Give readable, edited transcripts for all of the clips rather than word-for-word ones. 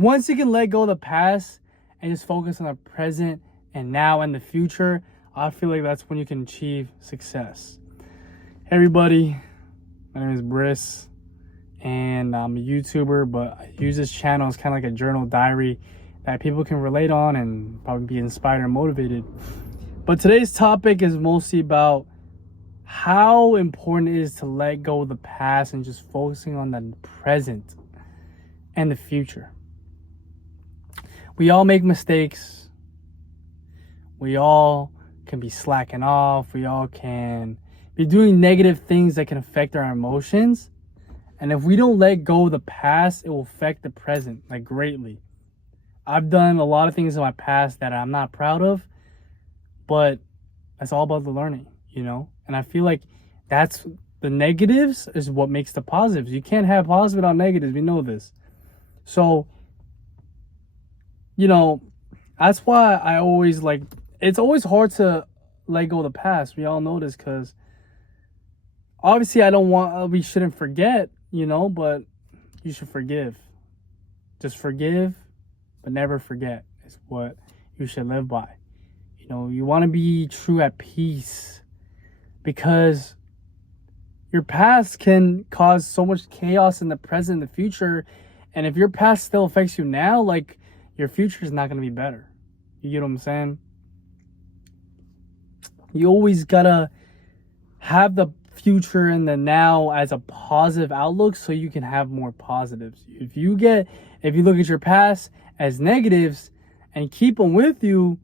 once you can let go of the past and just focus on the present and now and the future, I feel like that's when you can achieve success. Hey everybody, my name is Briss, and I'm a YouTuber, but I use this channel as kind of like a journal diary that people can relate on and probably be inspired and motivated. But today's topic is mostly about how important it is to let go of the past and just focusing on the present and the future. We all make mistakes. We all can be slacking off. We all can be doing negative things that can affect our emotions. And if we don't let go of the past, it will affect the present like greatly. I've done a lot of things in my past that I'm not proud of, but it's all about the learning, you know? And I feel like that's the negatives is what makes the positives. You can't have positive without negatives. We know this. So, you know, that's why I always like, it's always hard to let go of the past. We all know this because obviously we shouldn't forget, you know, but you should forgive. Just forgive, but never forget is what you should live by. You know, you want to be true at peace because your past can cause so much chaos in the present and the future. And if your past still affects you now, like your future is not going to be better. You get what I'm saying? You always gotta have the future and the now as a positive outlook so you can have more positives. If you look at your past as negatives and keep them with you,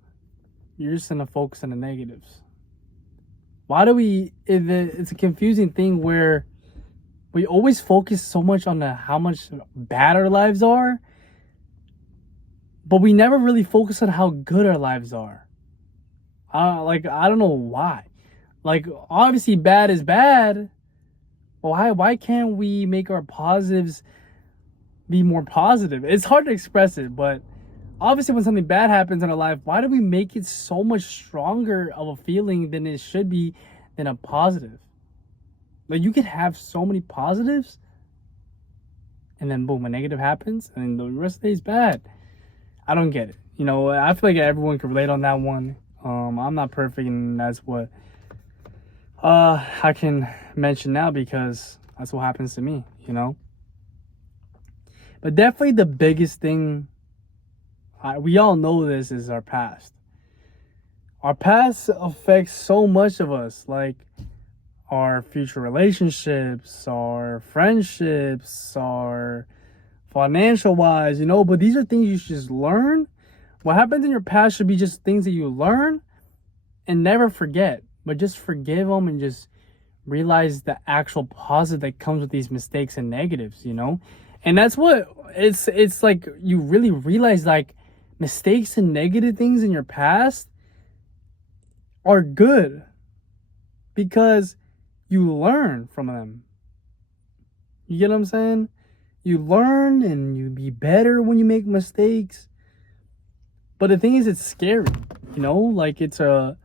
you're just gonna focus on the negatives. It's a confusing thing where we always focus so much on how much bad our lives are, but we never really focus on how good our lives are. I don't know why. Like, obviously bad is bad, but why can't we make our positives be more positive? It's hard to express it, but obviously when something bad happens in our life, why do we make it so much stronger of a feeling than it should be than a positive? Like, you could have so many positives, and then boom, a negative happens, and then the rest of the day is bad. I don't get it. You know, I feel like everyone can relate on that one. I'm not perfect, and that's what I can mention now because that's what happens to me, you know. But definitely the biggest thing, we all know this, is our past. Our past affects so much of us, like our future relationships, our friendships, our financial wise, you know. But these are things you should just learn. What happens in your past should be just things that you learn and never forget, but just forgive them and just realize the actual positive that comes with these mistakes and negatives, you know? And that's what it's like, you really realize like mistakes and negative things in your past are good because you learn from them. You get what I'm saying? You learn and you be better when you make mistakes. But the thing is, it's scary, you know, like it's a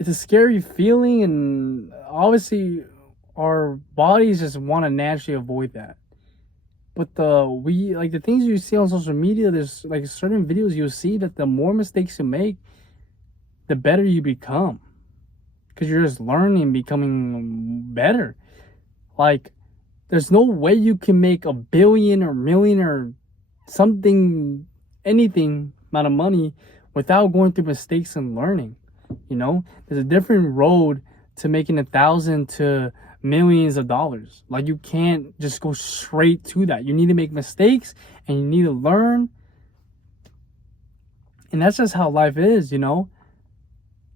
scary feeling, and obviously our bodies just want to naturally avoid that. But the things you see on social media, there's like certain videos you'll see that the more mistakes you make, the better you become, because you're just learning, becoming better. Like, there's no way you can make $1 billion or $1 million or something, anything amount of money without going through mistakes and learning. You know, there's a different road to making 1,000 to millions of dollars. Like, you can't just go straight to that. You need to make mistakes and you need to learn. And that's just how life is, you know.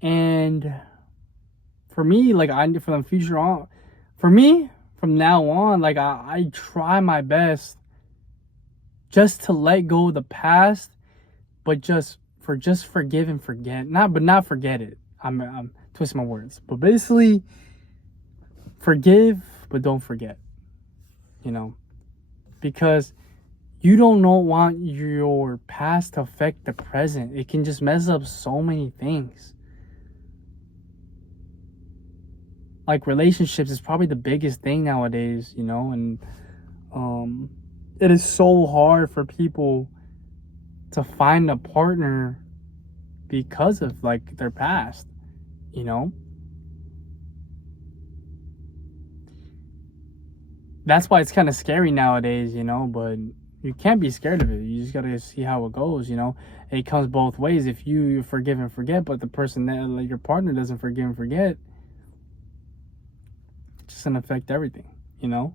And for me, like, from now on, like, I try my best just to let go of the past, but just forgive and forget. Not forget it. I'm twisting my words. But basically, forgive, but don't forget. You know? Because you don't want your past to affect the present. It can just mess up so many things. Like, relationships is probably the biggest thing nowadays, you know? And it is so hard for people to find a partner because of like their past, you know? That's why it's kind of scary nowadays, you know, but you can't be scared of it. You just got to see how it goes, you know? It comes both ways. If you forgive and forget, but the person that, like, your partner doesn't forgive and forget, it's just going to affect everything, you know?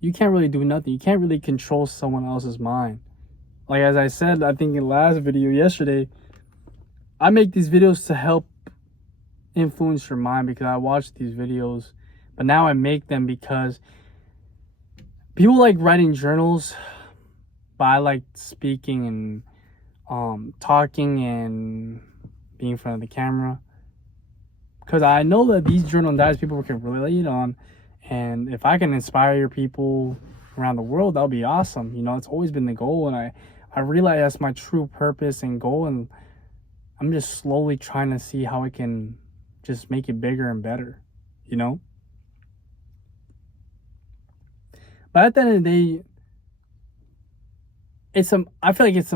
You can't really do nothing. You can't really control someone else's mind. Like, as I said, I think in the last video yesterday, I make these videos to help influence your mind because I watch these videos, but now I make them because people like writing journals, but I like speaking and talking and being in front of the camera, because I know that these journal diaries people can relate on, and if I can inspire people around the world, that'll be awesome. You know, it's always been the goal, and I realize that's my true purpose and goal, and I'm just slowly trying to see how I can just make it bigger and better, you know? But at the end of the day, I feel like it's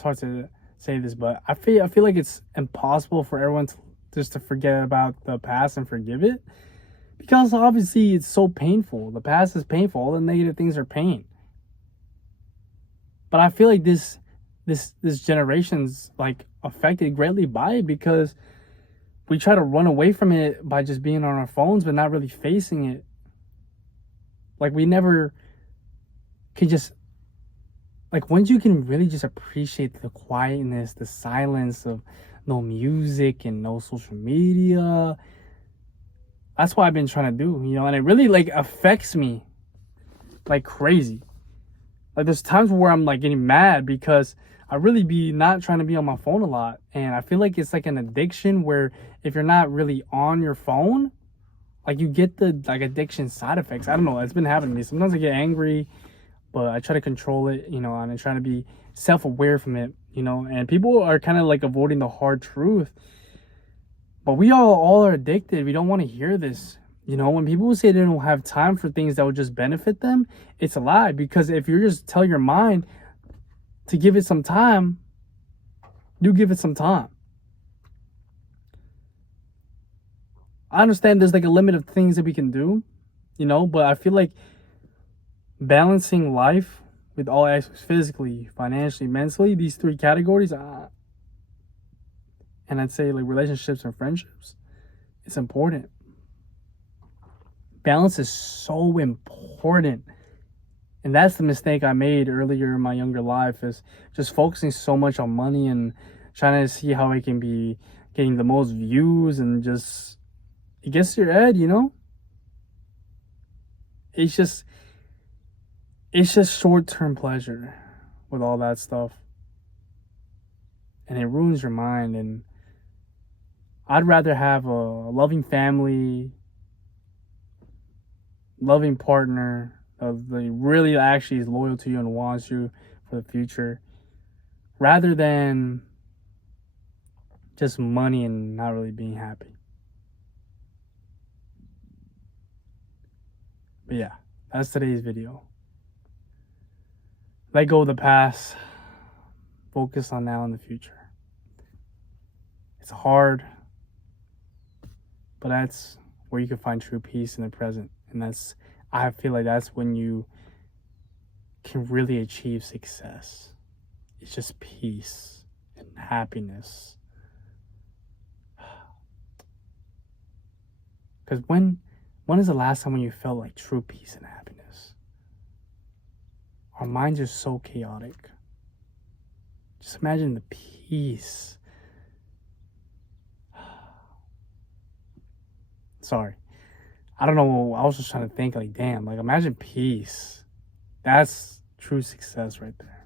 hard to say this, but I feel like it's impossible for everyone to just to forget about the past and forgive it, because obviously it's so painful. The past is painful. All the negative things are pain. But I feel like this generation's like affected greatly by it, because we try to run away from it by just being on our phones but not really facing it. Like, we never can just, like, once you can really just appreciate the quietness, the silence of no music and no social media. That's what I've been trying to do, you know, and it really like affects me like crazy. Like, there's times where I'm like getting mad because I really be not trying to be on my phone a lot. And I feel like it's like an addiction where if you're not really on your phone, like, you get the like addiction side effects. I don't know. It's been happening to me. Sometimes I get angry, but I try to control it, you know, and I try to be self-aware from it, you know. And people are kind of like avoiding the hard truth. But we all are addicted. We don't want to hear this. You know, when people say they don't have time for things that would just benefit them, it's a lie. Because if you just tell your mind to give it some time, you give it some time. I understand there's like a limit of things that we can do, you know, but I feel like balancing life with all aspects, physically, financially, mentally, these three categories, and I'd say like relationships and friendships, it's important. Balance is so important. And that's the mistake I made earlier in my younger life, is just focusing so much on money and trying to see how I can be getting the most views, and just, it gets to your head, you know? It's just short-term pleasure with all that stuff. And it ruins your mind. And I'd rather have a loving family, loving partner that really actually is loyal to you and wants you for the future, rather than just money and not really being happy. But yeah, that's today's video. Let go of the past. Focus on now and the future. It's hard, but that's where you can find true peace in the present. And I feel like that's when you can really achieve success. It's just peace and happiness. Because when is the last time when you felt like true peace and happiness? Our minds are so chaotic. Just imagine the peace. Sorry. I don't know. I was just trying to think, like, damn, like, imagine peace. That's true success right there.